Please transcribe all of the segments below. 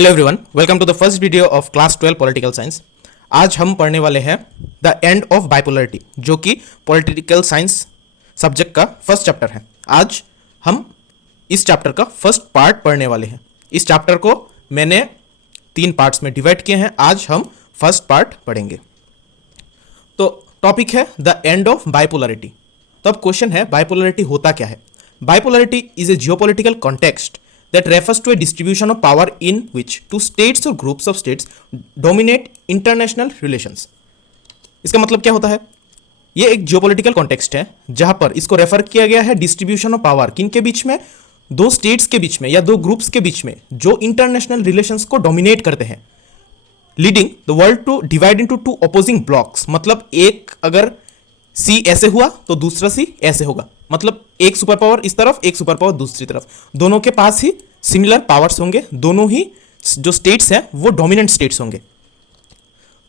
Hello everyone, welcome to the first video of class 12 political science. आज हम पढ़ने वाले हैं द एंड ऑफ बाइपोलरिटी, जो कि पॉलिटिकल साइंस सब्जेक्ट का फर्स्ट चैप्टर है। आज हम इस चैप्टर का फर्स्ट पार्ट पढ़ने वाले हैं। इस चैप्टर को मैंने 3 पार्ट्स में डिवाइड किए हैं। आज हम फर्स्ट पार्ट पढ़ेंगे। तो टॉपिक है द एंड ऑफ बाइपोलरिटी। तो अब क्वेश्चन है, बाइपोलरिटी होता क्या है? Bipolarity is a geopolitical context that refers to a distribution of power in which two states or groups of states dominate international relations। इसका मतलब क्या होता है? ये एक जियोपॉलिटिकल कॉन्टेक्स्ट है जहां पर इसको रेफर किया गया है डिस्ट्रीब्यूशन ऑफ पावर किन के बीच में, 2 स्टेट्स के बीच में या 2 ग्रुप्स के बीच में जो इंटरनेशनल रिलेशंस को डोमिनेट करते हैं, leading the world to divide into 2 opposing blocks. मतलब एक अगर सी ऐसे हुआ तो दूसरा सी ऐसे होगा। मतलब एक सुपर पावर इस तरफ, एक सुपर पावर दूसरी तरफ, दोनों के पास ही सिमिलर पावर्स होंगे, दोनों ही जो स्टेट्स हैं वो डोमिनेंट स्टेट्स होंगे।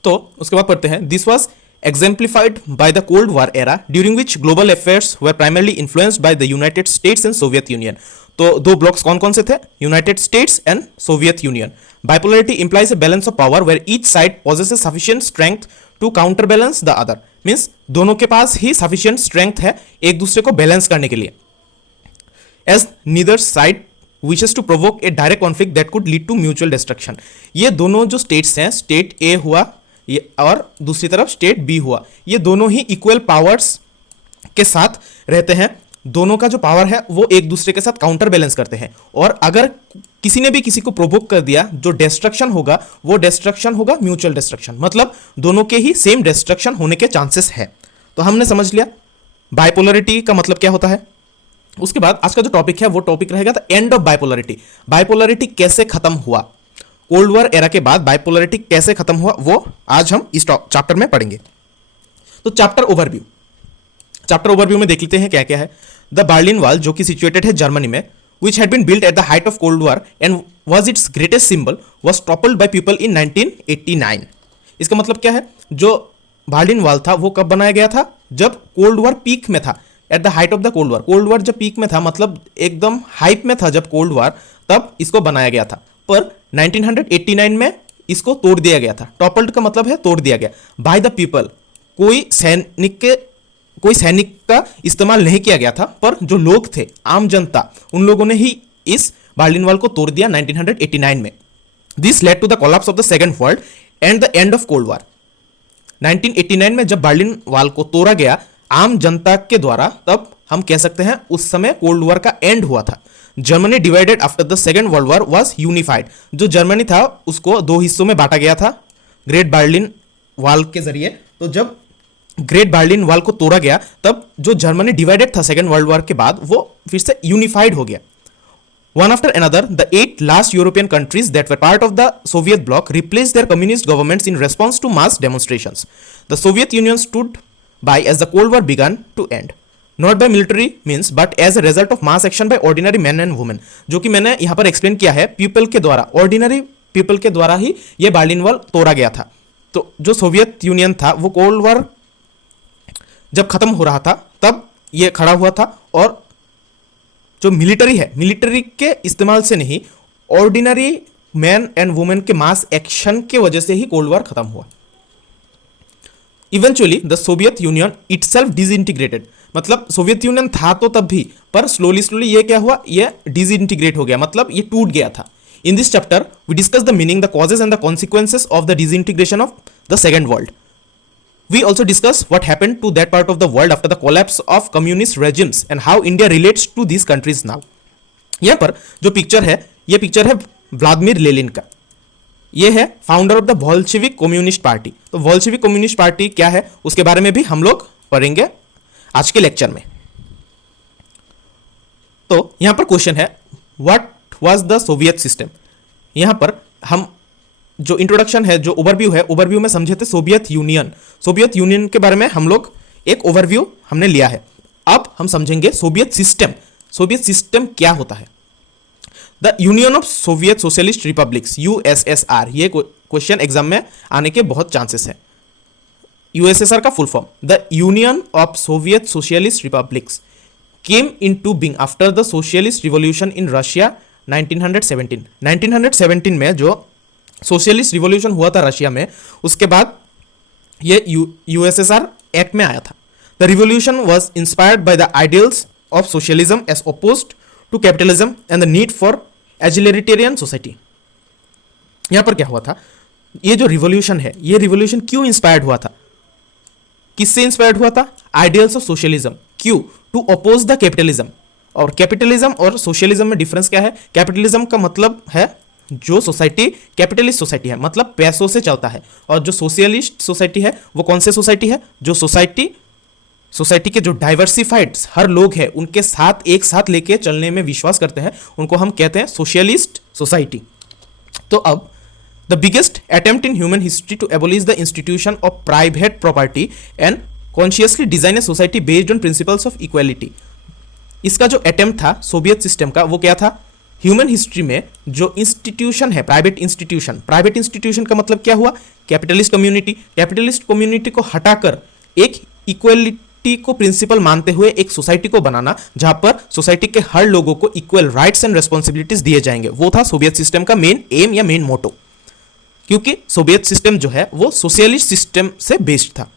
तो उसके बाद पढ़ते हैं, this was exemplified by the Cold War era during which global affairs were primarily influenced by the United States and Soviet Union। तो 2 ब्लॉक्स कौन कौन से थे? United States and Soviet Union. Bipolarity implies a balance of power where each side possesses sufficient strength to counterbalance the other। Means दोनों के पास ही sufficient strength है एक दूसरे को बैलेंस करने के लिए। As neither side wishes to provoke a direct conflict that could lead to mutual destruction. ये दोनों जो स्टेट्स हैं, स्टेट ए हुआ और दूसरी तरफ स्टेट बी हुआ, ये दोनों ही इक्वल पावर्स के साथ रहते हैं। दोनों का जो पावर है वो एक दूसरे के साथ काउंटर बैलेंस करते हैं, और अगर किसी ने भी किसी को प्रोवोक कर दिया, जो डिस्ट्रक्शन होगा वो डिस्ट्रक्शन होगा म्यूचुअल डिस्ट्रक्शन। मतलब दोनों के ही सेम डिस्ट्रक्शन होने के चांसेस है। तो हमने समझ लिया बाइपोलरिटी का मतलब क्या होता है। उसके बाद आज का जो टॉपिक है वो टॉपिक रहेगा द एंड ऑफ बाइपोलरिटी। बाइपोलरिटी कैसे खत्म हुआ, कोल्ड वॉर एरा के बाद बाइपोलरिटी कैसे खत्म हुआ, वो आज हम इस चैप्टर में पढ़ेंगे। तो चैप्टर ओवरव्यू में देख लेते हैं क्या क्या है। द बर्लिन वॉल, जो कि सिचुएटेड है जर्मनी में, which had been built at the height of Cold War and was its greatest symbol, was toppled by people in 1989। इसका मतलब क्या है? जो बर्लिन वॉल था वो कब बनाया गया था? जब कोल्ड वॉर पीक में था, at the height of the Cold war. Cold war जब पीक में था, मतलब एकदम हाइप में था जब कोल्ड वॉर, तब इसको बनाया गया था। पर 1989 में इसको तोड़ दिया गया था। टॉपल्ड का मतलब है तोड़ दिया गया। बाय द पीपल, कोई सैनिक का इस्तेमाल नहीं किया गया था, पर जो लोग थे, आम जनता, उन लोगों ने ही इस बर्लिन वॉल को तोड़ दिया 1989 में। This led to the collapse of the second world and the end of cold war. 1989 में जब बर्लिन वॉल को तोड़ा गया आम जनता के द्वारा, तब हम कह सकते हैं उस समय कोल्ड वॉर का एंड हुआ था। Germany divided after the second world war was unified. जो जर्मनी था उसको 2 हिस्सों में बांटा गया था ग्रेट बर्लिन वॉल के जरिए। तो जब ग्रेट बर्लिन वॉल को तोड़ा गया, तब जो जर्मनी डिवाइडेड था सेकेंड वर्ल्ड वॉर के बाद, वो फिर से यूनिफाइड हो गया। One after another, the 8 last European countries that were part of the Soviet bloc replaced their communist governments in response to mass demonstrations. The Soviet Union stood by as the Cold War began to end, not by military means but as a result of mass action by ordinary men and women। जो कि मैंने यहाँ पर explain किया है, people के द्वारा, ordinary people के द्वारा ही ये बर्लिन वॉल तोड़ा गया था। तो जो सोवियत यूनियन था वो कोल्ड वॉर जब खत्म हो रहा था तब ये खड़ा हुआ था, और जो मिलिट्री है, मिलिट्री के इस्तेमाल से नहीं, ऑर्डिनरी मैन एंड वुमेन के मास एक्शन के वजह से ही कोल्ड वॉर खत्म हुआ। Eventually the Soviet union itself disintegrated. मतलब सोवियत यूनियन था तो तब भी, पर स्लोली ये क्या हुआ, ये डिसइंटीग्रेट हो गया, मतलब ये टूट गया था। In this chapter we discuss the meaning, the causes and the consequences of the disintegration of the second world. We also discuss what happened to that part of the world after the collapse of communist regimes and how India relates to these countries now। यहाँ पर जो picture है, ये picture है Vladimir Lenin का। ये है founder of the Bolshevik communist party. तो बोल्शेविक कम्युनिस्ट पार्टी क्या है उसके बारे में भी हम लोग पढ़ेंगे आज के लेक्चर में। तो यहाँ पर क्वेश्चन है, what was the Soviet system. यहाँ पर हम जो इंट्रोडक्शन है, जो ओवरव्यू है, ओवरव्यू में समझे थे सोवियत यूनियन के बारे में हम लोग एक ओवरव्यू हमने लिया है। अब हम समझेंगे सोवियत सिस्टम क्या होता है। The union of Soviet socialist republics, USSR, ये क्वेश्चन एग्जाम में आने के बहुत चांसेस हैं। यूएसएसआर का full form, the union of Soviet socialist republics came into being after the socialist revolution in Russia 1917 में जो सोशलिस्ट रिवॉल्यूशन हुआ था रशिया में, उसके बाद ये यूएसएसआर एक्ट में आया था। The revolution was inspired by the ideals of socialism as opposed to capitalism and the need for egalitarian society. यहां पर क्या हुआ था, ये जो रिवॉल्यूशन है, ये रिवॉल्यूशन क्यों इंस्पायर्ड हुआ था, किससे इंस्पायर्ड हुआ था? Ideals of socialism. क्यों? To oppose the capitalism. और कैपिटलिज्म और सोशलिज्म में डिफरेंस क्या है? कैपिटलिज्म का मतलब है जो सोसाइटी कैपिटलिस्ट सोसाइटी है, मतलब पैसों से चलता है, और जो सोशलिस्ट सोसाइटी है वो कौन से सोसाइटी है? जो सोसाइटी के जो डाइवर्सिफाइड हर लोग हैं उनके साथ एक साथ लेके चलने में विश्वास करते हैं, उनको हम कहते हैं सोशलिस्ट सोसाइटी। तो अब the biggest attempt in human history to abolish the institution of private property and consciously design a society based on principles of equality. इसका जो अटेम्प्ट था सोवियत सिस्टम का, वो क्या था? ह्यूमन हिस्ट्री में जो इंस्टीट्यूशन है, प्राइवेट इंस्टीट्यूशन का मतलब क्या हुआ? कैपिटलिस्ट कम्युनिटी को हटाकर एक इक्वलिटी को प्रिंसिपल मानते हुए एक सोसाइटी को बनाना, जहां पर सोसाइटी के हर लोगों को इक्वल राइट्स एंड रेस्पॉन्सिबिलिटीज दिए जाएंगे। वो था सोवियत सिस्टम का मेन एम या मेन मोटो, क्योंकि सोवियत सिस्टम जो है वो सोशलिस्ट सिस्टम से बेस्ड था।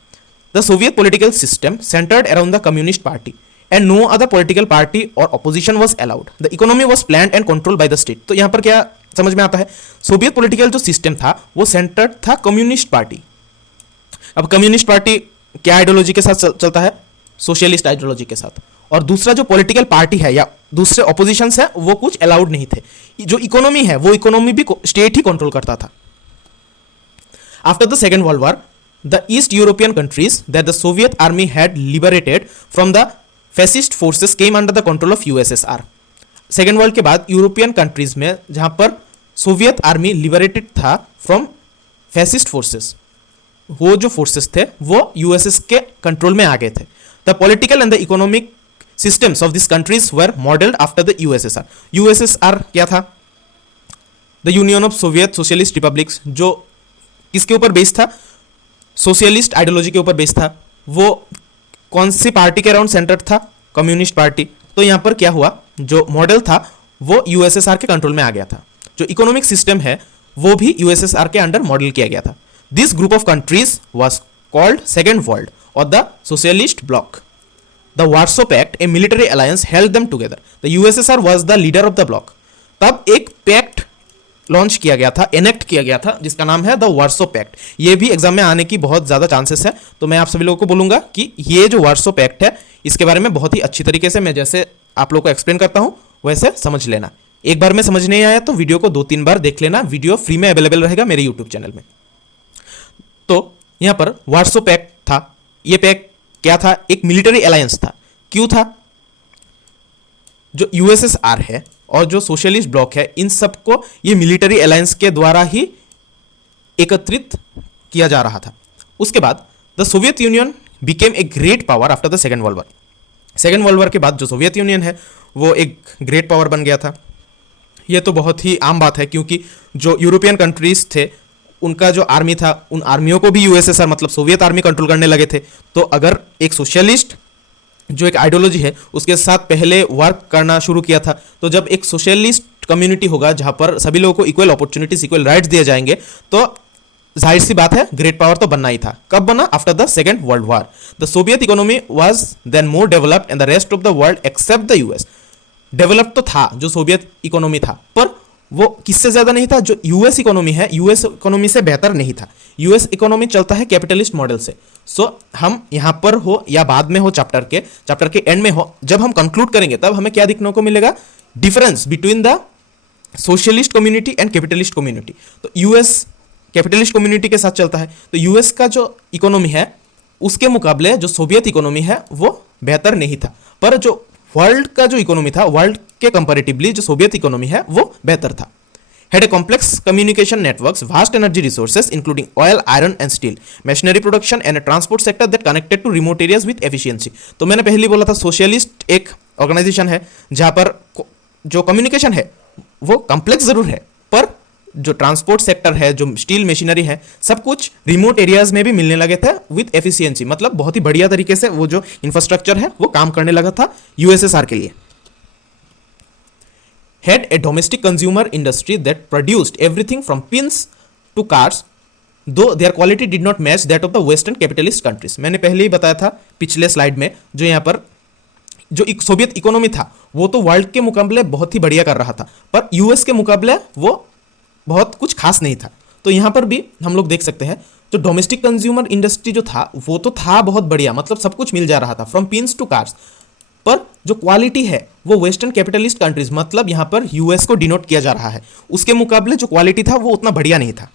The Soviet political system centred around the Communist party and no other political party or opposition was allowed. The economy was planned and controlled by the state. तो यहां पर क्या समझ में आता है? सोवियत पॉलिटिकल जो सिस्टम था वो सेंटर्ड था कम्युनिस्ट पार्टी। अब कम्युनिस्ट पार्टी क्या आइडियोलॉजी के साथ चलता है? सोशलिस्ट आइडियोलॉजी के साथ। और दूसरा जो पॉलिटिकल पार्टी है या दूसरे ऑपोजिशन है वो कुछ अलाउड नहीं थे। जो इकोनॉमी है वो इकोनॉमी भी स्टेट ही कंट्रोल करता था। After the second world war the East European countries that the Soviet army had liberated from the fascist forces came under the control of USSR. Second world के बाद European countries में जहां पर Soviet army liberated था from fascist forces, वो जो forces थे वो यूएसएस के कंट्रोल में आ गए थे। The political and the economic systems of this countries were modelled after the USSR. USSR क्या था? The union of Soviet socialist republics, जो किसके ऊपर बेस्ड था? सोशलिस्ट आइडियोलॉजी के ऊपर बेस्ड था। वो कौन सी पार्टी के अराउंड सेंटर्ड था? Communist party. तो यहां पर क्या हुआ, जो मॉडल था वो यूएसएसआर के कंट्रोल में आ गया था। जो इकोनॉमिक सिस्टम है वो भी यूएसएसआर के अंडर मॉडल किया गया था। This group of countries was called second world और the socialist bloc. The Warsaw Pact, a military alliance, held them together. The USSR was the leader of the bloc. तब एक pact launch किया गया था, enact किया गया था, जिसका नाम है द वार्सो पैक्ट। ये भी एग्जाम में आने की बहुत ज़्यादा चांसेस है, तो मैं आप सभी लोगों को बोलूंगा कि ये जो वार्सो पैक्ट है इसके बारे में बहुत ही अच्छी तरीके से मैं जैसे आप लोगों को एक्सप्लेन करता हूं वैसे समझ लेना। एक बार में समझ नहीं आया तो वीडियो को 2-3 बार देख लेना, वीडियो फ्री में अवेलेबल रहेगा मेरे यूट्यूब चैनल में। तो यहां पर वार्सो पैक्ट था। ये पैक्ट क्या था? एक मिलिट्री अलायंस था। क्यों था? जो यूएसएसआर है और जो सोशलिस्ट ब्लॉक है, इन सबको ये मिलिट्री अलायंस के द्वारा ही एकत्रित किया जा रहा था। उसके बाद the Soviet union became a great power after the second world war. Second world war के बाद जो सोवियत यूनियन है वो एक ग्रेट पावर बन गया था। ये तो बहुत ही आम बात है, क्योंकि जो यूरोपियन कंट्रीज थे उनका जो आर्मी था, उन आर्मियों को भी यूएसएसआर मतलब सोवियत आर्मी कंट्रोल करने लगे थे। तो अगर एक सोशलिस्ट जो एक आइडियोलॉजी है उसके साथ पहले वर्क करना शुरू किया था, तो जब एक सोशलिस्ट कम्युनिटी होगा जहां पर सभी लोगों को इक्वल अपॉर्चुनिटीज, इक्वल राइट्स दिए जाएंगे, तो जाहिर सी बात है ग्रेट पावर तो बनना ही था। कब बना? After the second world war. The Soviet economy was then more developed and the rest of the world except the US. Develop तो था जो सोवियत इकोनॉमी था, पर वो किससे ज्यादा नहीं था? जो यूएस इकोनॉमी है, यूएस इकोनॉमी से बेहतर नहीं था। यूएस इकोनॉमी चलता है कैपिटलिस्ट मॉडल से। सो हम यहां पर हो या बाद में हो चैप्टर के एंड में हो, जब हम कंक्लूड करेंगे तब हमें क्या देखने को मिलेगा? Difference between the socialist community and capitalist community. तो यूएस कैपिटलिस्ट कम्युनिटी के साथ चलता है, तो यूएस का जो इकोनॉमी है उसके मुकाबले जो सोवियत इकोनॉमी है वो बेहतर नहीं था। पर जो वर्ल्ड का जो इकोनॉमी था, वर्ल्ड के कंपैरेटिवली जो सोवियत इकोनॉमी है वो बेहतर था। Had a complex communication networks, vast energy resources including oil, iron and steel, machinery production and a transport sector that connected to remote areas with efficiency। तो मैंने पहले बोला था सोशलिस्ट एक ऑर्गेनाइजेशन है जहां पर जो कम्युनिकेशन है वो कॉम्प्लेक्स जरूर है, पर जो ट्रांसपोर्ट सेक्टर है, जो स्टील मशीनरी है, सब कुछ रिमोट एरियाज में भी मिलने लगे थे विथ एफिशिएंसी, मतलब बहुत ही बढ़िया तरीके से वो जो इंफ्रास्ट्रक्चर है वो काम करने लगा था यूएसएसआर के लिए। had a domestic consumer industry that produced everything from pins to cars, though their quality did not match that of the western capitalist countries. मैंने पहले ही बताया था पिछले स्लाइड में, जो यहाँ पर जो सोवियत इकोनॉमी था वो तो वर्ल्ड के मुकाबले बहुत ही बढ़िया कर रहा था, पर यूएस के मुकाबले वो बहुत कुछ खास नहीं था. तो यहाँ पर भी हम लोग देख सकते हैं जो डोमेस्टिक कंज्यूमर इंडस्ट्री जो था वो तो था बहुत बढ़िया, मतलब सब कुछ मिल जा रहा था फ्रॉम पिन्स टू कार्स, पर जो क्वालिटी है वो वेस्टर्न कैपिटलिस्ट कंट्रीज, मतलब यहाँ पर यूएस को डिनोट किया जा रहा है, उसके मुकाबले जो क्वालिटी था वो उतना बढ़िया नहीं था.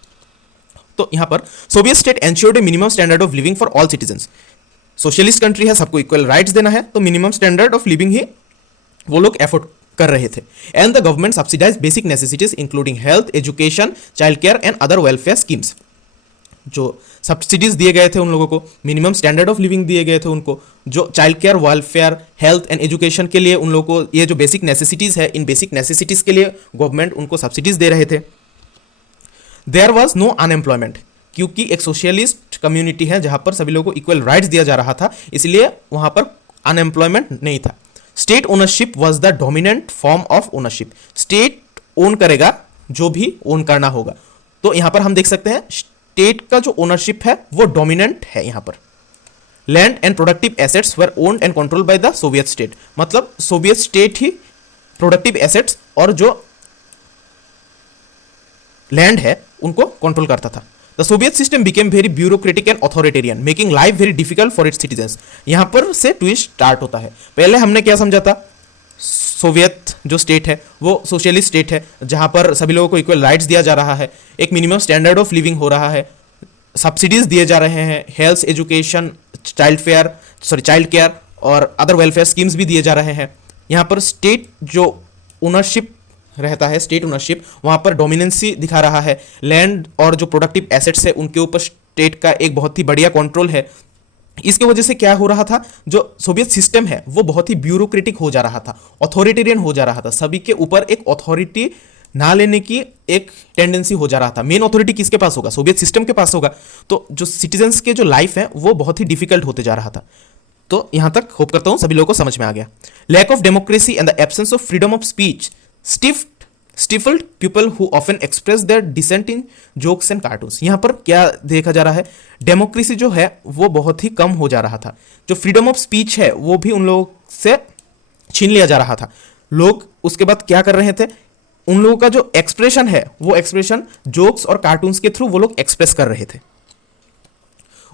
तो यहाँ पर Soviet state ensured a minimum standard of living for all citizens. Socialist country है, सबको इक्वल राइट्स देना है, तो मिनिमम स्टैंडर्ड ऑफ लिविंग ही वो लोग एफोर्ड कर रहे थे. And the government subsidised basic necessities including health, education, child care and other welfare schemes. जो सब्सिडीज दिए गए थे उन लोगों को, मिनिमम स्टैंडर्ड ऑफ लिविंग दिए गए थे उनको, जो child care, welfare, health and education के लिए उन लोगों को, ये जो बेसिक नेसेसिटीज है, इन बेसिक नेसेसिटीज के लिए गवर्नमेंट उनको सब्सिडीज दे रहे थे. देयर वॉज नो अनएम्प्लॉयमेंट, क्योंकि एक सोशलिस्ट कम्युनिटी है जहां पर सभी लोगों को इक्वल राइट्स दिया जा रहा था, इसलिए वहां पर अनएम्प्लॉयमेंट नहीं था. State ownership was the dominant form of ownership. State own करेगा जो भी ओन करना होगा. तो यहां पर हम देख सकते हैं स्टेट का जो ओनरशिप है वो डोमिनेंट है. यहां पर land and productive assets were owned and controlled by the Soviet state, मतलब सोवियत स्टेट ही प्रोडक्टिव एसेट्स और जो लैंड है उनको कंट्रोल करता था. The Soviet system became very bureaucratic and authoritarian, making life very difficult for its citizens. यहां पर से ट्विस्ट स्टार्ट होता है. पहले हमने क्या समझा था, सोवियत जो स्टेट है वो सोशलिस्ट स्टेट है जहां पर सभी लोगों को इक्वल राइट्स दिया जा रहा है, एक मिनिमम स्टैंडर्ड ऑफ लिविंग हो रहा है, सब्सिडीज दिए जा रहे हैं, हेल्थ, एजुकेशन, चाइल्ड केयर और अदर वेलफेयर स्कीम्स भी दिए जा रहे हैं. यहाँ पर स्टेट जो ओनरशिप रहता है, स्टेट ओनरशिप, वहाँ पर डोमिनेंसी दिखा रहा है. लैंड और जो प्रोडक्टिव एसेट्स है उनके ऊपर स्टेट का एक बहुत ही बढ़िया कंट्रोल है. इसके वजह से क्या हो रहा था, जो सोवियत सिस्टम है वो बहुत ही ब्यूरोक्रेटिक हो जा रहा था, ऑथोरिटेरियन हो जा रहा था, सभी के ऊपर एक अथॉरिटी ना लेने की एक टेंडेंसी हो जा रहा था. मेन अथॉरिटी किसके पास होगा, सोवियत सिस्टम के पास होगा. तो जो सिटीजन्स के जो लाइफ है वो बहुत ही डिफिकल्ट होते जा रहा था. तो यहां तक होप करता हूं सभी लोगों को समझ में आ गया. Lack of democracy and the absence of freedom of speech stifled people who often express their dissent in jokes and cartoons. यहाँ पर क्या देखा जा रहा है, डेमोक्रेसी जो है वो बहुत ही कम हो जा रहा था. जो फ्रीडम ऑफ स्पीच है वो भी उन लोगों से छीन लिया जा रहा था. लोग उसके बाद क्या कर रहे थे, उन लोगों का जो एक्सप्रेशन है वो एक्सप्रेशन जोक्स और कार्टून्स के थ्रू वो लोग एक्सप्रेस कर रहे थे.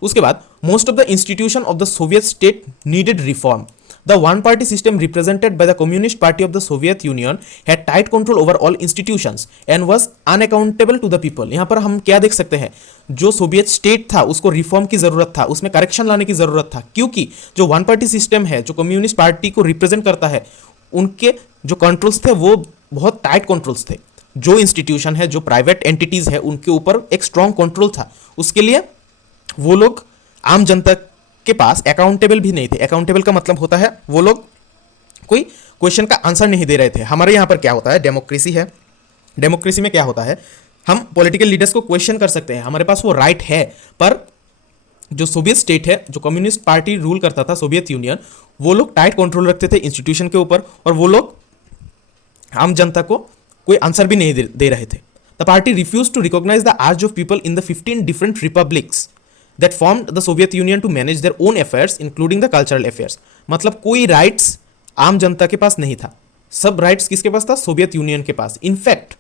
उसके बाद most of the institution of the Soviet state needed reform. The one-party system represented by the Communist Party of the Soviet Union had tight control over all institutions and was unaccountable to the people. यहाँ पर हम क्या देख सकते हैं, जो Soviet state था उसको रिफॉर्म की जरूरत था, उसमें करेक्शन लाने की जरूरत था, क्योंकि जो वन पार्टी सिस्टम है, जो कम्युनिस्ट पार्टी को रिप्रेजेंट करता है, उनके जो कंट्रोल्स थे वो बहुत टाइट कंट्रोल्स थे. जो इंस्टीट्यूशन है, जो प्राइवेट एंटिटीज है, उनके ऊपर एक स्ट्रॉन्ग कंट्रोल था. उसके लिए वो लोग आम जनता के पास अकाउंटेबल भी नहीं थे. अकाउंटेबल का मतलब होता है वो लोग कोई क्वेश्चन का आंसर नहीं दे रहे थे. हमारे यहाँ पर क्या होता है, डेमोक्रेसी है, डेमोक्रेसी में क्या होता है, हम पॉलिटिकल लीडर्स को क्वेश्चन कर सकते हैं, हमारे पास वो राइट है. पर जो सोवियत स्टेट है, जो कम्युनिस्ट पार्टी रूल करता था, सोवियत यूनियन, वो लोग टाइट कंट्रोल रखते थे इंस्टीट्यूशन के ऊपर, और वो लोग आम जनता को कोई आंसर भी नहीं दे रहे थे. The party refuse to recognise the urge of people in the 15 different republics that formed the Soviet Union to manage their own affairs including the cultural affairs. मतलब कोई राइट्स आम जनता के पास नहीं था, सब राइट्स किसके पास था, सोवियत यूनियन के पास. इनफैक्ट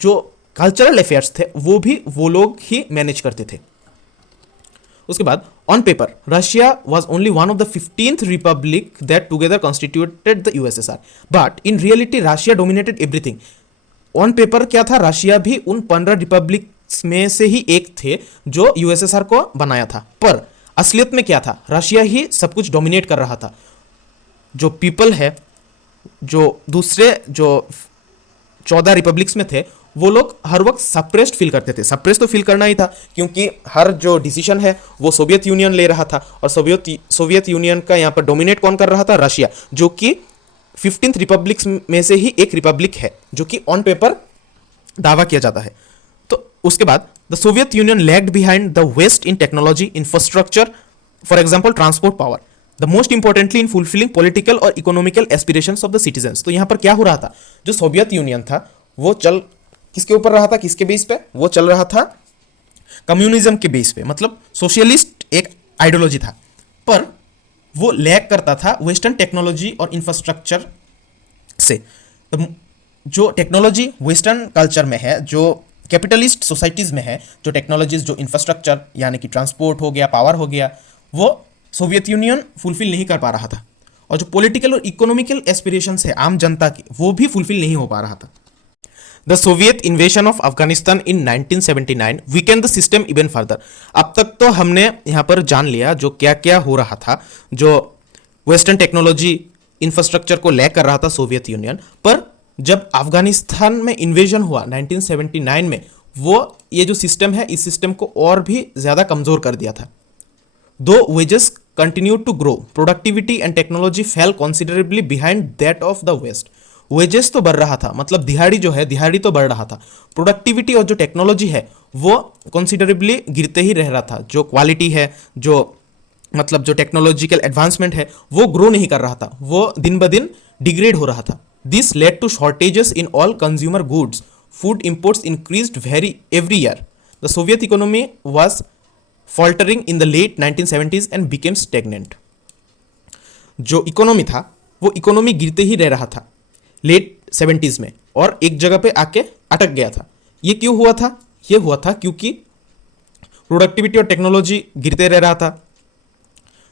जो कल्चरल अफेयर्स थे वो भी वो लोग ही मैनेज करते थे. उसके बाद on paper Russia was only one of the 15th Republic that together constituted the USSR, but in reality Russia dominated everything. On paper क्या था, रशिया भी उन 15 रिपब्लिक में से ही एक थे जो यूएसएसआर को बनाया था, पर असलियत में क्या था, रशिया ही सब कुछ डोमिनेट कर रहा था. जो पीपल है, जो दूसरे जो 14 रिपब्लिक्स में थे, वो लोग हर वक्त सप्रेस्ड फील करते थे. सप्रेस तो फील करना ही था, क्योंकि हर जो डिसीजन है वो सोवियत यूनियन ले रहा था, और सोवियत यूनियन का यहाँ पर डोमिनेट कौन कर रहा था, रशिया, जो कि 15th रिपब्लिक्स में से ही एक रिपब्लिक है, जो कि ऑन पेपर दावा किया जाता है. तो उसके बाद the Soviet Union lagged behind the West in technology, infrastructure, for example transport power. The most importantly in fulfilling political और economical aspirations of the citizens. तो यहां पर क्या हो रहा था, जो सोवियत यूनियन था वो चल किसके ऊपर रहा था, किसके बेस पे वो चल रहा था, कम्युनिज्म के बेस पे, मतलब सोशलिस्ट एक आइडियोलॉजी था, पर वो लैक करता था वेस्टर्न टेक्नोलॉजी और इंफ्रास्ट्रक्चर से। तो जो टेक्नोलॉजी वेस्टर्न कल्चर में है, जो कैपिटलिस्ट सोसाइटीज में है, जो टेक्नोलॉजीज, जो इंफ्रास्ट्रक्चर यानी कि ट्रांसपोर्ट हो गया, पावर हो गया, वो सोवियत यूनियन फुलफिल नहीं कर पा रहा था। और जो पॉलिटिकल और इकोनॉमिकल एस्पिरेशंस है आम जनता की, वो भी फुलफिल नहीं हो पा रहा था। The Soviet इन्वेशन of Afghanistan in 1979 Weeknd the system even further. अब तक तो हमने यहाँ पर जान लिया जो क्या क्या हो रहा था, जो वेस्टर्न टेक्नोलॉजी इंफ्रास्ट्रक्चर को लैक कर रहा था सोवियत यूनियन, पर जब अफगानिस्तान में इन्वेजन हुआ 1979 में, वो ये जो सिस्टम है इस सिस्टम को और भी ज़्यादा कमज़ोर कर दिया था। Though wages continue to grow, productivity and technology fell considerably behind that of the West. Wages तो बढ़ रहा था, मतलब दिहाड़ी जो है, दिहाड़ी तो बढ़ रहा था, प्रोडक्टिविटी और जो टेक्नोलॉजी है वो कंसिडरेबली गिरते ही रह रहा था। जो क्वालिटी है, जो मतलब जो टेक्नोलॉजिकल एडवांसमेंट है वो ग्रो नहीं कर रहा था, वो दिन ब दिन डिग्रेड हो रहा था। This led to shortages in all consumer goods, food imports increased very every year. The Soviet economy was faltering in the late 1970s and became stagnant। जो इकोनॉमी था वो इकोनॉमी गिरते ही रह रहा था लेट 70s में और एक जगह पे आके अटक गया था। ये क्यों हुआ था? ये हुआ था क्योंकि प्रोडक्टिविटी और टेक्नोलॉजी गिरते रह रहा था,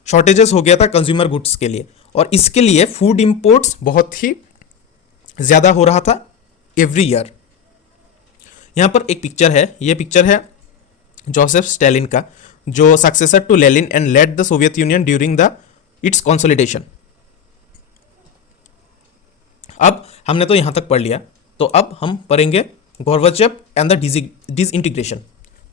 शॉर्टेजेस हो गया था कंज्यूमर गुड्स के लिए, और इसके लिए फूड इंपोर्ट्स बहुत ही ज़्यादा हो रहा था एवरी ईयर। यहाँ पर एक पिक्चर है, ये पिक्चर है जोसेफ स्टालिन का, जो successor to Lenin and led the Soviet Union during the its consolidation. अब हमने तो यहां तक पढ़ लिया, तो अब हम पढ़ेंगे गोर्बाचेव एंड द डिसइंटीग्रेशन।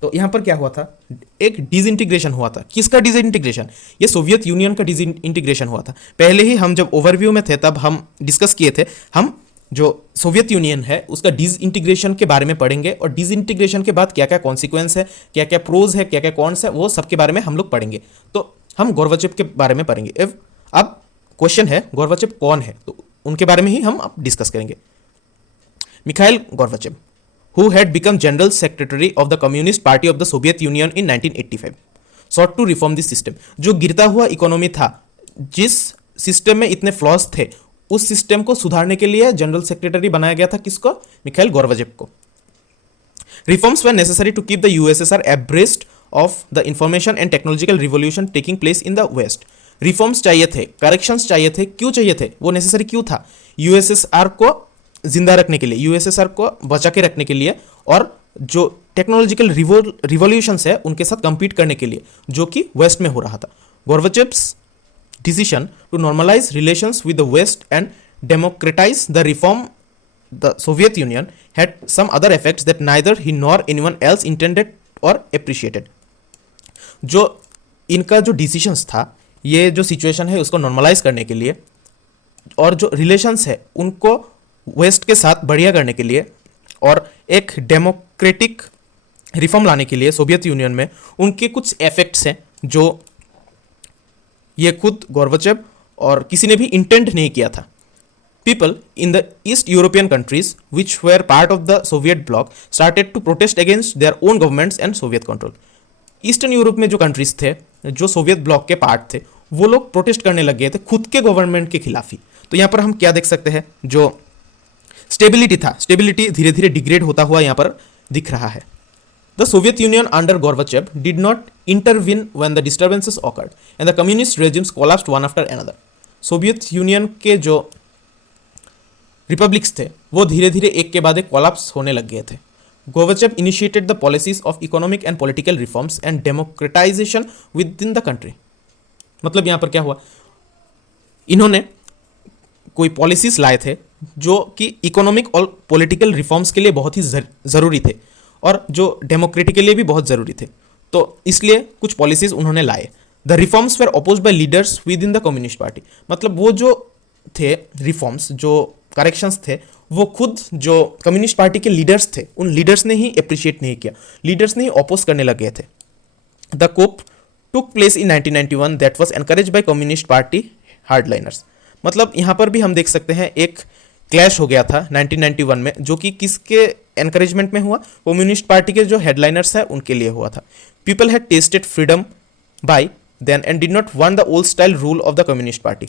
तो यहां पर क्या हुआ था, एक डिसइंटीग्रेशन हुआ था। किसका डिसइंटीग्रेशन? ये सोवियत यूनियन का डिसइंटीग्रेशन हुआ था। पहले ही हम जब ओवरव्यू में थे तब हम डिस्कस किए थे, हम जो सोवियत यूनियन है उसका डिसइंटीग्रेशन के बारे में पढ़ेंगे, और डिसइंटीग्रेशन के बाद क्या क्या कॉन्सिक्वेंस है, क्या क्या प्रोज है, क्या क्या कॉन्स है, वो सब के बारे में हम लोग पढ़ेंगे। तो हम गोर्बाचेव के बारे में पढ़ेंगे। अब क्वेश्चन है गोर्बाचेव कौन है, तो उनके बारे में ही हम अब डिस्कस करेंगे। Mikhail Gorbachev, who had become general secretary of the Communist Party of the Soviet Union in 1985, sought to reform this system. जो गिरता हुआ इकोनॉमी था, जिस सिस्टम में इतने फ्लॉज थे, उस सिस्टम को सुधारने के लिए जनरल सेक्रेटरी बनाया गया था। किसको? मिखाइल गोर्बाचेव को। Reforms were necessary to keep the USSR abreast of the information and technological revolution taking place in the West. Reforms चाहिए थे, करेक्शंस चाहिए थे। क्यों चाहिए थे? वो नेसेसरी क्यों था? यूएसएसआर को जिंदा रखने के लिए, यूएसएसआर को बचा के रखने के लिए, और जो टेक्नोलॉजिकल रिवॉल्यूशंस है उनके साथ कंपीट करने के लिए, जो कि वेस्ट में हो रहा था। गोर्बाचेव्स decision to normalize relations with the West and democratize the reform the Soviet Union had some other effects that neither he nor anyone else intended or appreciated। जो इनका जो डिसीजंस था, ये जो सिचुएशन है उसको नॉर्मलाइज करने के लिए और जो रिलेशंस है उनको वेस्ट के साथ बढ़िया करने के लिए और एक डेमोक्रेटिक रिफॉर्म लाने के लिए सोवियत यूनियन में उनके कुछ इफेक्ट्स हैं जो ये खुद गोर्बाचेव और किसी ने भी इंटेंट नहीं किया था। People in the East European countries which were part of the Soviet bloc started to protest against their own governments and Soviet control. Eastern Europe में जो कंट्रीज थे, जो सोवियत ब्लॉक के पार्ट थे, वो लोग प्रोटेस्ट करने लग गए थे खुद के गवर्नमेंट के खिलाफ ही। तो यहाँ पर हम क्या देख सकते हैं, जो स्टेबिलिटी था, स्टेबिलिटी धीरे धीरे डिग्रेड होता हुआ यहाँ पर दिख रहा है। The Soviet Union under Gorbachev did not intervene when the disturbances occurred and the communist regimes collapsed one after another। Soviet Union के जो रिपब्लिक्स थे वो धीरे धीरे एक के बाद एक कोलैप्स होने लग गए थे। Gorbachev initiated the policies of economic and political reforms and democratisation with in the country. मतलब यहाँ पर क्या हुआ, इन्होंने कोई पॉलिसीज लाए थे जो कि इकोनॉमिक और पॉलिटिकल रिफॉर्म्स के लिए बहुत ही ज़रूरी थे और जो डेमोक्रेटिक के लिए भी बहुत ज़रूरी थे। तो इसलिए कुछ पॉलिसीज उन्होंने लाए। The reforms were oppose by leaders within the Communist Party. मतलब वो जो थे रिफॉर्म्स, जो करेक्शंस थे, वो खुद जो कम्युनिस्ट पार्टी के लीडर्स थे उन लीडर्स ने ही अप्रिशिएट नहीं किया, लीडर्स ने ही अपोज करने लगे थे। The coup took place in 1991 that was encouraged by Communist Party hardliners। मतलब यहाँ पर भी हम देख सकते हैं एक क्लैश हो गया था 1991 में, जो कि किसके एनकरेजमेंट में हुआ? कम्युनिस्ट पार्टी के जो हेडलाइनर्स हैं उनके लिए हुआ था। People had tested freedom by then and did not want the old style rule of the Communist Party.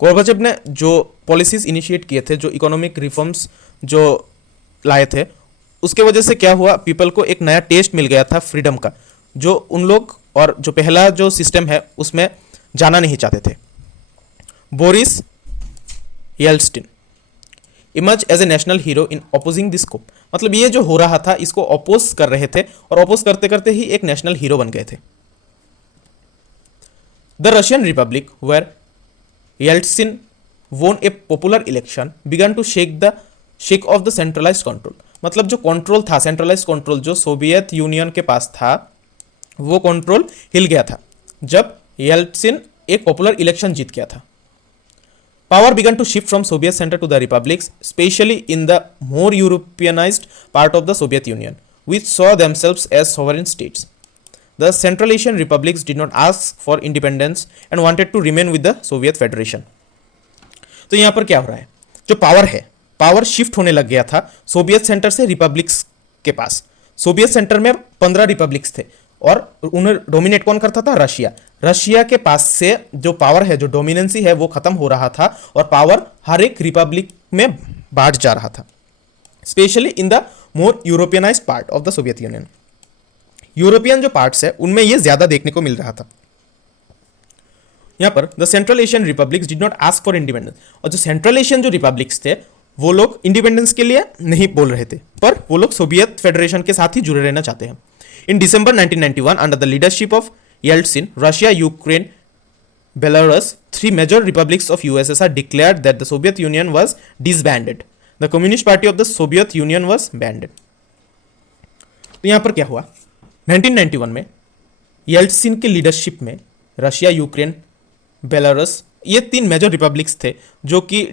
Gorbachev ने जो पॉलिसीज इनिशिएट किए थे, जो इकोनॉमिक रिफॉर्म्स जो लाए थे, उसके वजह से क्या हुआ, पीपल को एक नया टेस्ट मिल गया था फ्रीडम का, जो उन लोग और जो पहला जो सिस्टम है उसमें जाना नहीं चाहते थे। Boris Yeltsin emerge as a national hero in opposing this coup, मतलब ये जो हो रहा था इसको अपोज कर रहे थे और अपोज करते करते ही एक नेशनल हीरो बन गए थे। The Russian republic where Yeltsin won a popular election began to shake off the centralised control, मतलब जो कंट्रोल था, सेंट्रलाइज्ड कंट्रोल जो सोवियत यूनियन के पास था, वो कंट्रोल हिल गया था जब येल्टसिन एक पॉपुलर इलेक्शन जीत गया था। Power began to shift from Soviet center to the republics, especially in the more Europeanized part of the Soviet Union, which saw themselves as sovereign states. The Central Asian republics did not ask for independence and wanted to remain with the Soviet Federation. तो यहाँ पर क्या हो रहा है, जो power है, power shift होने लग गया था सोवियत सेंटर से रिपब्लिक्स के पास। सोवियत सेंटर में 15 रिपब्लिक्स थे और उन्हें डोमिनेट कौन करता था? रशिया। रशिया के पास से जो पावर है, जो डोमिनेंसी है, वो खत्म हो रहा था और पावर हर एक रिपब्लिक में बांट जा रहा था, specially in the more Europeanised part of the Soviet Union. European जो पार्ट्स है उनमें ये ज्यादा देखने को मिल रहा था। यहां पर the central Asian republics did not ask for independence, और जो सेंट्रल एशियन जो रिपब्लिक्स थे वो लोग इंडिपेंडेंस के लिए नहीं बोल रहे थे, पर वो लोग सोवियत फेडरेशन के साथ ही जुड़े रहना चाहते हैं। In December 1991, under the leadership of Yeltsin, Russia, Ukraine, Belarus, three major republics of USSR declared that the Soviet Union was disbanded. The Communist Party of the Soviet Union was banned. तो यहाँ पर क्या हुआ, 1991 में येल्टसिन के leadership में Russia, Ukraine, Belarus, ये 3 major republics थे जो कि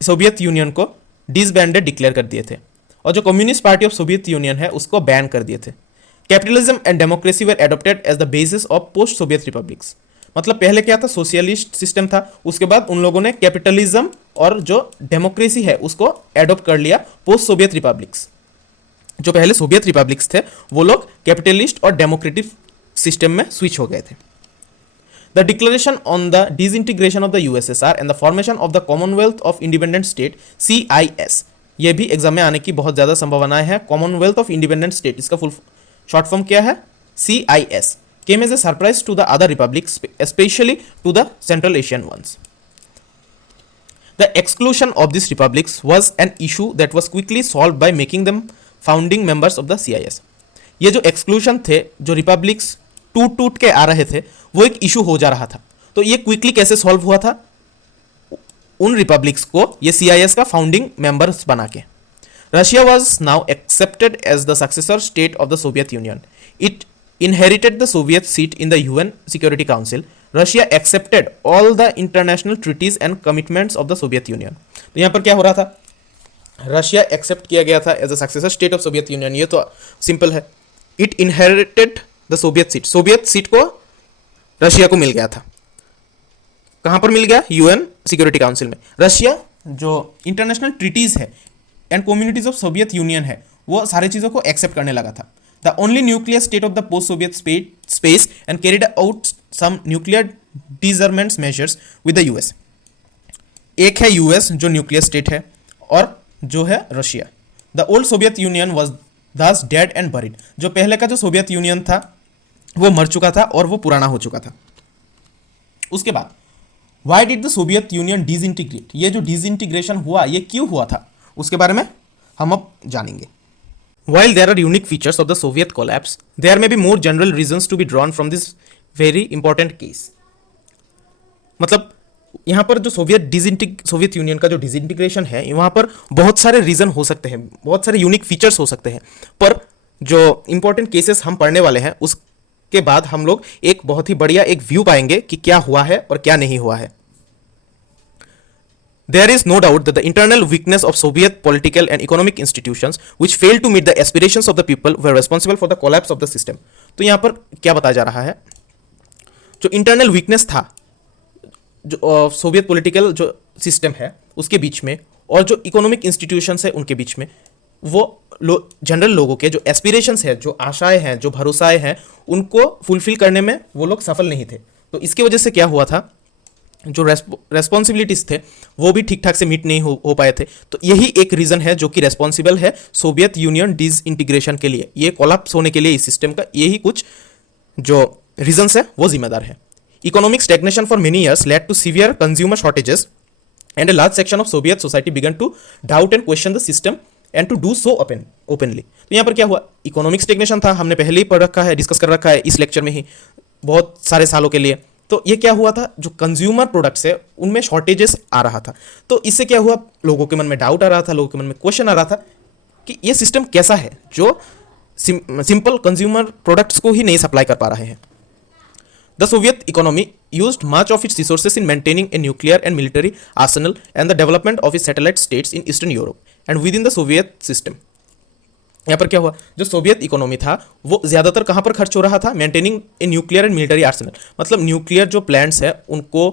सोवियत यूनियन को डिसबैंडेड डिक्लेयर कर दिए थे, और जो Communist Party of Soviet Union है उसको बैन कर दिए थे। Capitalism and democracy were adopted as the basis of post Soviet republics, मतलब पहले क्या था, सोशलिस्ट सिस्टम था, उसके बाद उन लोगों ने कैपिटलिज्म और जो डेमोक्रेसी है उसको एडॉप्ट कर लिया पोस्ट सोवियत रिपब्लिक्स। जो पहले सोवियत रिपब्लिक्स थे वो लोग कैपिटलिस्ट और डेमोक्रेटिक सिस्टम में स्विच हो गए थे। The declaration on the disintegration of the USSR and the formation of the Commonwealth of independent state CIS, ये भी एग्जाम में आने की बहुत ज्यादा संभावनाएं हैं। कॉमनवेल्थ ऑफ इंडिपेंडेंट स्टेट, इसका फुल शॉर्ट फॉर्म क्या है? CIS came as a surprise to the other republics, especially to the Central Asian ones. The exclusion of these republics was an issue that was quickly solved by making them founding members of the CIS. ये जो exclusion थे, जो republics टूट के आ रहे थे, वो एक इशू हो जा रहा था। तो ये क्विकली कैसे सॉल्व हुआ था? उन रिपब्लिक्स को ये CIS का फाउंडिंग मेंबर्स बना के। Russia was now accepted as the successor state of the Soviet Union. It inherited the Soviet seat in the UN Security Council. Russia accepted all the international treaties and commitments of the Soviet Union. तो यहाँ पर क्या हो रहा था? Russia accept किया गया था as a successor state of Soviet Union, ये तो सिंपल है। It inherited the Soviet seat, Soviet seat को रशिया को मिल गया था। कहाँ पर मिल गया? UN सिक्योरिटी काउंसिल में। रशिया जो इंटरनेशनल ट्रीटीज है and communities of Soviet Union है वो सारी चीज़ों को एक्सेप्ट करने लगा था। The only nuclear state of the post Soviet space and carried out some nuclear डिसर्मेंट्स measures with the US. एक है यूएस जो न्यूक्लियर स्टेट है और जो है Russia. The old Soviet union was दस डेड एंड बरीड, जो पहले का जो सोवियत यूनियन था वो मर चुका था और वो पुराना हो चुका था। उसके बाद why did the Soviet union disintegrate, ये जो डिसइंटीग्रेशन हुआ ये क्यों हुआ था उसके बारे में हम अब जानेंगे। While there are unique features of the Soviet collapse, there may be more general reasons to be drawn from this very important case. मतलब यहाँ पर जो सोवियत यूनियन का जो डिसइंटीग्रेशन है वहाँ पर बहुत सारे रीजन हो सकते हैं, बहुत सारे यूनिक फीचर्स हो सकते हैं, पर जो इंपॉर्टेंट केसेस हम पढ़ने वाले हैं उसके बाद हम लोग एक बहुत ही बढ़िया एक व्यू पाएंगे कि क्या हुआ है और क्या नहीं हुआ है। There is no doubt that the internal weakness of Soviet political and economic institutions which failed to meet the aspirations of the people were responsible for the collapse of the system. तो यहाँ पर क्या बताया जा रहा है जो internal weakness था जो सोवियत पॉलिटिकल जो सिस्टम है उसके बीच में और जो इकोनॉमिक इंस्टीट्यूशंस है उनके बीच में, वो जनरल लोगों के जो एस्पिरेशंस है, जो आशाएं हैं, जो भरोसाएं हैं, उनको फुलफिल करने में वो लोग सफल नहीं थे। तो इसकी वजह से क्या हुआ था, जो रेस्पॉन्सिबिलिटीज थे वो भी ठीक ठाक से मीट नहीं हो पाए थे। तो यही एक रीज़न है जो कि रेस्पॉन्सिबल है सोवियत यूनियन डिसइंटीग्रेशन के लिए, ये कोलैप्स होने के लिए इस सिस्टम का, यही कुछ जो रीजंस है वो जिम्मेदार है। Economic stagnation for many years led to severe consumer shortages and a large section of Soviet society began to doubt and question the system and to do so openly। तो यहाँ पर क्या हुआ, इकोनॉमिक स्टेग्नेशन था, हमने पहले ही पढ़ रखा है, डिस्कस कर रखा है इस लेक्चर में ही बहुत सारे सालों के लिए। तो ये क्या हुआ था, जो कंज्यूमर प्रोडक्ट्स है उनमें शॉर्टेजेस आ रहा था। तो इससे क्या हुआ, लोगों के मन में डाउट आ रहा था, लोगों के मन में क्वेश्चन आ रहा था कि ये सिस्टम कैसा है जो सिंपल कंज्यूमर प्रोडक्ट्स को ही नहीं सप्लाई कर पा रहे हैं। The Soviet economy used much of its resources in maintaining a nuclear and military arsenal and the development of its satellite states in Eastern Europe and within the Soviet system। यहाँ पर क्या हुआ, जो Soviet economy था वो ज़्यादातर कहाँ पर खर्च हो रहा था, maintaining a nuclear and military Arsenal, मतलब न्यूक्लियर जो प्लांट्स है उनको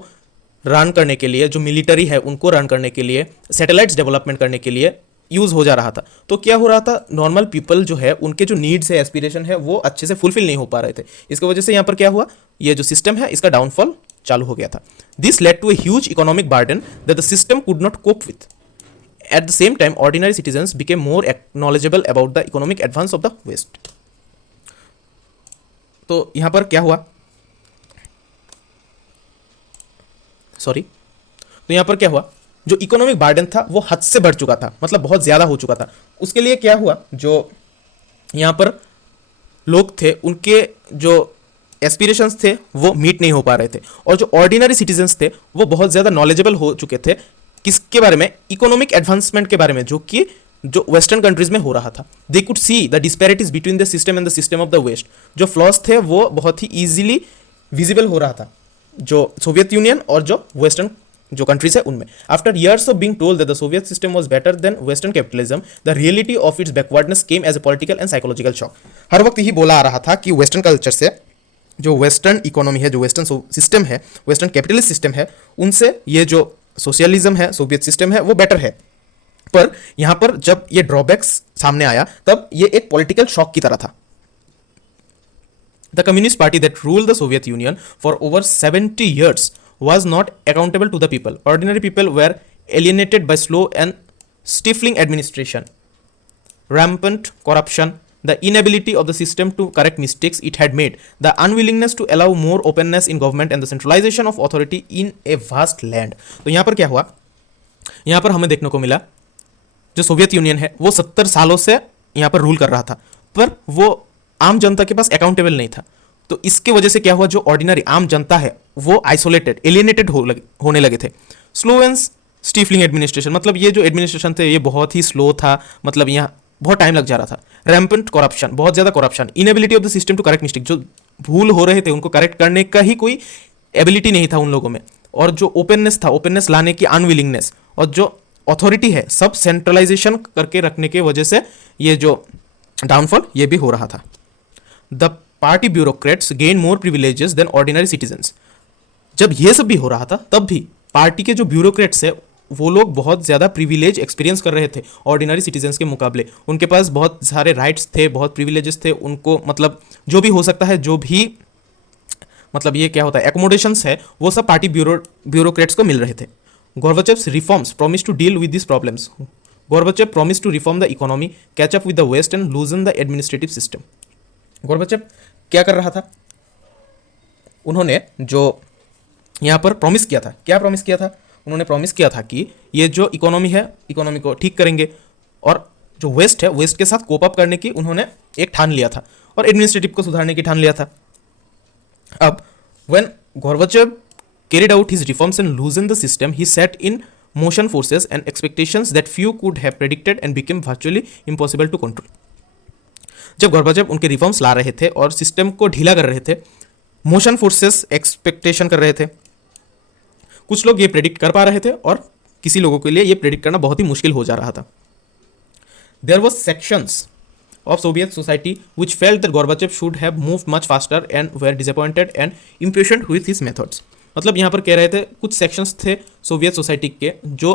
रन करने के लिए, जो मिलिट्री है उनको रन करने के लिए, सैटेलाइट्स डेवलपमेंट करने के लिए यूज़ हो जा रहा था। तो क्या हो रहा था, नॉर्मल पीपल जो है उनके जो नीड्स है, एस्पिरेशन है, वो अच्छे से फुलफिल नहीं हो पा रहे थे। इसकी वजह से यहाँ पर क्या हुआ, ये जो सिस्टम है इसका डाउनफॉल चालू हो गया था। This led to a huge economic burden that the system could not cope with. At the same time ordinary citizens became more knowledgeable about the economic advance of the West. तो यहाँ पर क्या हुआ, तो यहाँ पर क्या हुआ, जो इकोनॉमिक बर्डन था वो हद से बढ़ चुका था, मतलब बहुत ज़्यादा हो चुका था। उसके लिए क्या हुआ, जो यहाँ पर लोग थे उनके जो एस्पिरेशंस थे वो मीट नहीं हो पा रहे थे, और जो ऑर्डिनरी सिटीजन्स थे वो बहुत ज़्यादा नॉलेजेबल हो चुके थे किसके बारे में, इकोनॉमिक एडवांसमेंट के बारे में, जो कि जो वेस्टर्न कंट्रीज में हो रहा था। They could see the disparities between the system and the system of the West. जो फ्लॉज थे वो बहुत ही ईजिली विजिबल हो रहा था जो सोवियत यूनियन और जो वेस्टर्न जो कंट्रीज है उनमें। After years of being told that the Soviet system was better than Western capitalism, the reality of its backwardness came as a political and psychological shock. हर वक्त यही बोला आ रहा था कि वेस्टर्न कल्चर से जो वेस्टर्न इकोनॉमी है, जो वेस्टर्न सिस्टम है, वेस्टर्न कैपिटलिस्ट सिस्टम है, उनसे ये जो सोशलिज्म है, सोवियत सिस्टम है, वो बेटर है। पर यहाँ पर जब ये ड्रॉबैक्स सामने आया तब ये एक पॉलिटिकल शॉक की तरह था। The Communist Party that ruled the Soviet Union for over 70 years was not accountable to the people. Ordinary people were alienated by slow and stifling administration, rampant corruption, the inability of the system to correct mistakes it had made, the unwillingness to allow more openness in government and the centralization of authority in a vast land। तो यहाँ पर क्या हुआ, यहाँ पर हमें देखने को मिला जो सोवियत यूनियन है वो 70 सालों से यहाँ पर रूल कर रहा था, पर वो आम जनता के पास अकाउंटेबल नहीं था। तो इसके वजह से क्या हुआ, जो ऑर्डिनरी आम जनता है वो आइसोलेटेड, एलियनेटेड होने लगे थे। स्लो एंड स्टीफलिंग एडमिनिस्ट्रेशन, मतलब ये जो एडमिनिस्ट्रेशन थे ये बहुत ही स्लो था, मतलब यहाँ बहुत टाइम लग जा रहा था। रैम्पेंट करप्शन, बहुत ज़्यादा corruption. Inability of the system to correct mistake, जो भूल हो रहे थे उनको करेक्ट करने का ही कोई एबिलिटी नहीं था उन लोगों में। और जो ओपननेस था, ओपननेस लाने की अनविलिंगनेस, और जो अथॉरिटी है सब सेंट्रलाइजेशन करके रखने के वजह से ये जो डाउनफॉल ये भी हो रहा था। The party bureaucrats gain more privileges then ordinary citizens. जब ये सब भी हो रहा था तब भी पार्टी के जो ब्यूरोक्रेट्स है वो लोग बहुत ज़्यादा प्रिविलेज एक्सपीरियंस कर रहे थे ऑर्डिनरी सिटीजन्स के मुकाबले। उनके पास बहुत सारे राइट्स थे, बहुत प्रिविलेजेस थे, उनको मतलब जो भी हो सकता है, जो भी मतलब ये क्या होता है एकोमोडेशंस है, वो सब पार्टी ब्यूरोक्रेट्स को मिल रहे थे। Gorbachev's reforms promise to deal with this problems. Gorbachev promise to reform the economy, catch up with the West and loosen the administrative system. Gorbachev क्या कर रहा था, उन्होंने जो यहाँ पर प्रॉमिस किया था, क्या प्रॉमिस किया था, उन्होंने प्रॉमिस किया था कि ये जो इकोनॉमी है, इकोनॉमी को ठीक करेंगे, और जो वेस्ट है, वेस्ट के साथ कोप अप करने की उन्होंने एक ठान लिया था, और एडमिनिस्ट्रेटिव को सुधारने की ठान लिया था। अब when Gorbachev carried out his reforms and loosened the system, he set in motion forces and expectations that few could have predicted and became virtually impossible to control। जब गोर्बाचेव उनके रिफॉर्म्स ला रहे थे और सिस्टम को ढीला कर रहे थे, मोशन फोर्सेस एक्सपेक्टेशन कर रहे थे, कुछ लोग ये प्रेडिक्ट कर पा रहे थे और किसी लोगों के लिए ये प्रेडिक्ट करना बहुत ही मुश्किल हो जा रहा था। There was sections of Soviet society which felt that Gorbachev should have moved much faster and were disappointed and impatient with his methods. मतलब यहाँ पर कह रहे थे कुछ सेक्शंस थे सोवियत सोसाइटी के जो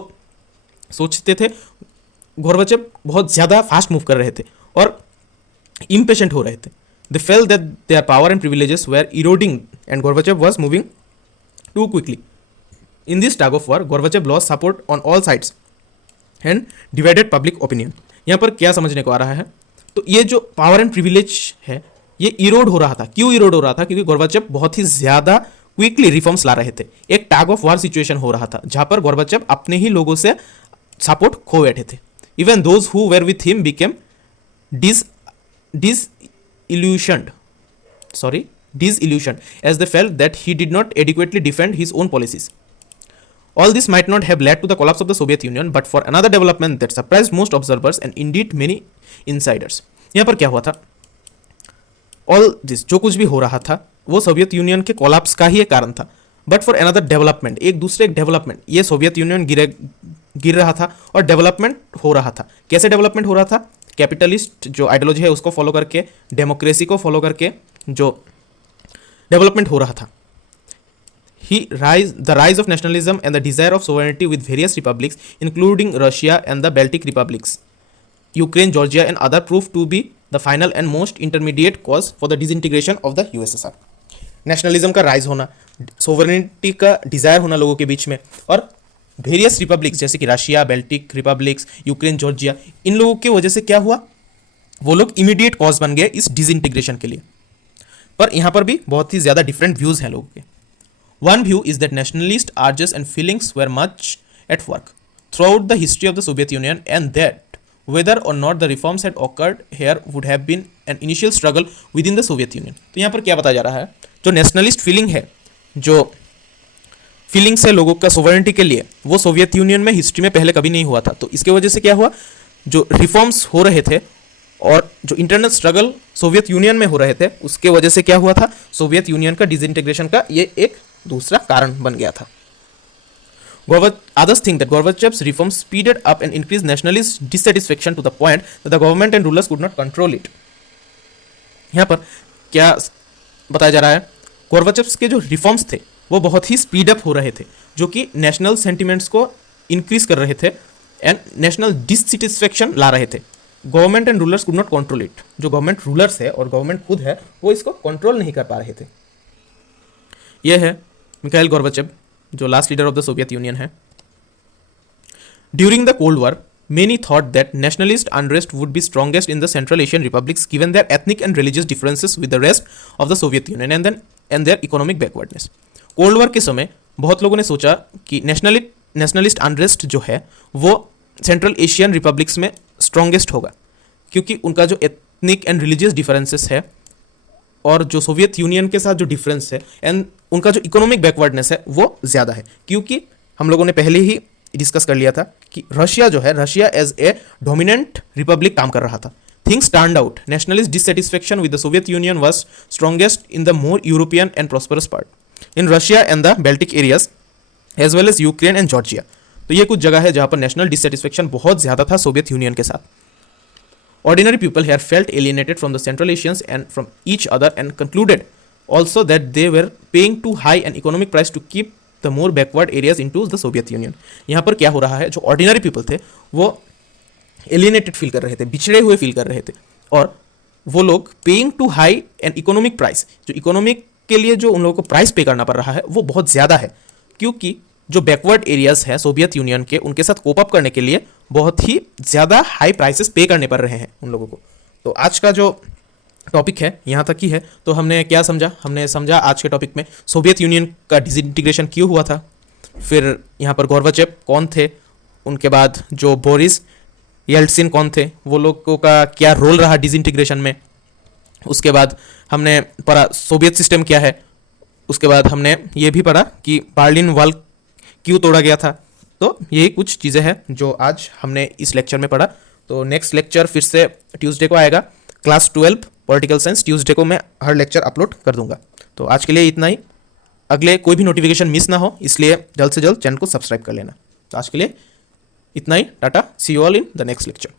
सोचते थे गोर्बाचेव बहुत ज़्यादा फास्ट मूव कर रहे थे और इम्पेशेंट हो रहे थे. They felt that their power and privileges were eroding and Gorbachev was moving too quickly. In this tug of war, Gorbachev lost support on all sides and divided public opinion. यहाँ पर क्या समझने को आ रहा है, तो ये जो पावर एंड प्रिविलेज है ये इरोड हो रहा था. क्यों इरोड हो रहा था? क्योंकि गोर्बाचेव बहुत ही ज़्यादा क्विकली रिफॉर्म्स ला रहे थे. एक टैग ऑफ वार सिचुएशन हो रहा था जहाँ पर गोर्बाचेव अपने ही लोगों से सपोर्ट खो बैठे थे. Even those who were with him became disillusioned as they felt that he did not adequately defend his own policies. All this might not have led to the collapse of the Soviet Union, but for another development that surprised most observers and indeed many insiders. यहाँ पर क्या हुआ था? All this जो कुछ भी हो रहा था वो सोवियत यूनियन के कोलैप्स का ही एक कारण था. बट फॉर अनदर डेवलपमेंट, एक दूसरे डेवलपमेंट, ये सोवियत यूनियन गिर रहा था और डेवलपमेंट हो रहा था. कैसे डेवलपमेंट हो रहा था? कैपिटलिस्ट जो आइडियोलॉजी है उसको फॉलो करके, डेमोक्रेसी को फॉलो करके जो डेवलपमेंट हो रहा था. The rise of nationalism and the desire of sovereignty with various republics, including Russia and the Baltic republics, Ukraine, Georgia and other proved to be the final and most intermediate cause for the disintegration of the USSR. Nationalism का rise होना, sovereignty का desire होना लोगों के बीच में, और various republics जैसे कि Russia, Baltic republics, Ukraine, Georgia, इन लोगों की वजह से क्या हुआ, वो लोग इमीडिएट कॉज बन गए इस डिसइंटीग्रेशन के लिए. पर यहाँ पर भी बहुत ही ज़्यादा डिफरेंट व्यूज़ हैं लोगों के. One view is that nationalist urges and feelings were much at work throughout the history of the Soviet Union, and that whether or not the reforms had occurred here would have been an initial struggle within the Soviet Union. तो यहाँ पर क्या बताया जा रहा है, जो nationalist feeling है, जो फीलिंग्स है लोगों का सोवरेनिटी के लिए, वो सोवियत यूनियन में हिस्ट्री में पहले कभी नहीं हुआ था. तो इसके वजह से क्या हुआ, जो रिफॉर्म्स हो रहे थे और जो इंटरनल स्ट्रगल सोवियत यूनियन में हो रहे थे उसके वजह से क्या हुआ था, सोवियत यूनियन का डिसइंटीग्रेशन का ये एक दूसरा कारण बन गया था. Others think that Gorbachev's reforms speeded up and increased nationalist dissatisfaction to the point that the government and rulers could not control it. यहाँ पर क्या बताया जा रहा है, गोर्बाचेव के जो रिफॉर्म्स थे वो बहुत ही स्पीड अप हो रहे थे, जो कि नेशनल सेंटिमेंट्स को इंक्रीज कर रहे थे एंड नेशनल डिससेटिस्फेक्शन ला रहे थे. Government and rulers could not control it. जो गवर्नमेंट रूलर्स है और गवर्नमेंट खुद है वो इसको कंट्रोल नहीं कर पा रहे थे. यह है मिखाइल गोर्बाचेव, जो last leader of the Soviet Union है. During the Cold War, many thought that nationalist unrest would be strongest in the Central Asian republics given their ethnic and religious differences with the rest of the Soviet Union and their economic backwardness. Cold war के समय बहुत लोगों ने सोचा कि nationalist unrest जो है वो सेंट्रल एशियन रिपब्लिक्स में स्ट्रॉन्गेस्ट होगा, क्योंकि उनका जो एथनिक एंड रिलीजियस डिफरेंसेस है और जो सोवियत यूनियन के साथ जो डिफरेंस है एंड उनका जो इकोनॉमिक बैकवर्डनेस है वो ज़्यादा है. क्योंकि हम लोगों ने पहले ही डिस्कस कर लिया था कि रशिया जो है, Russia as a dominant republic काम कर रहा था. Things turned out. Nationalist dissatisfaction with the Soviet Union was strongest in the more European and prosperous part, in Russia and the Baltic areas as well as Ukraine and Georgia. तो ये कुछ जगह है जहाँ पर नेशनल डिससेटिस्फेक्शन बहुत ज़्यादा था सोवियत यूनियन के साथ. Ordinary people here felt alienated from the Central Asians and from each other and concluded also that they were paying too high an economic price to keep the more backward areas into the Soviet Union. यहाँ पर क्या हो रहा है, जो ordinary people थे वो alienated feel कर रहे थे, बिछड़े हुए फील कर रहे थे, और वो लोग paying too high an economic price, जो इकोनॉमिक के लिए जो उन लोगों को प्राइस पे करना पड़ रहा है वो बहुत ज़्यादा है, क्योंकि जो बैकवर्ड एरियाज हैं सोवियत यूनियन के उनके साथ कोप अप करने के लिए बहुत ही ज़्यादा हाई प्राइसेस पे करने पड़ रहे हैं उन लोगों को. तो आज का जो टॉपिक है यहाँ तक ही है. तो हमने क्या समझा, हमने समझा आज के टॉपिक में सोवियत यूनियन का डिसइंटीग्रेशन क्यों हुआ था, फिर यहाँ पर गोर्बाचेव कौन थे, उनके बाद जो बोरिस येल्टसिन कौन थे, वो लोगों का क्या रोल रहा डिसइंटीग्रेशन में, उसके बाद हमने पढ़ा सोवियत सिस्टम क्या है, उसके बाद हमने ये भी पढ़ा कि बर्लिन वॉल क्यों तोड़ा गया था. तो यही कुछ चीज़ें हैं जो आज हमने इस लेक्चर में पढ़ा. तो नेक्स्ट लेक्चर फिर से ट्यूसडे को आएगा, क्लास 12 पॉलिटिकल साइंस. ट्यूसडे को मैं हर लेक्चर अपलोड कर दूंगा. तो आज के लिए इतना ही. अगले कोई भी नोटिफिकेशन मिस ना हो इसलिए जल्द से जल्द चैनल को सब्सक्राइब कर लेना. तो आज के लिए इतना ही. टाटा. See you all in the next lecture.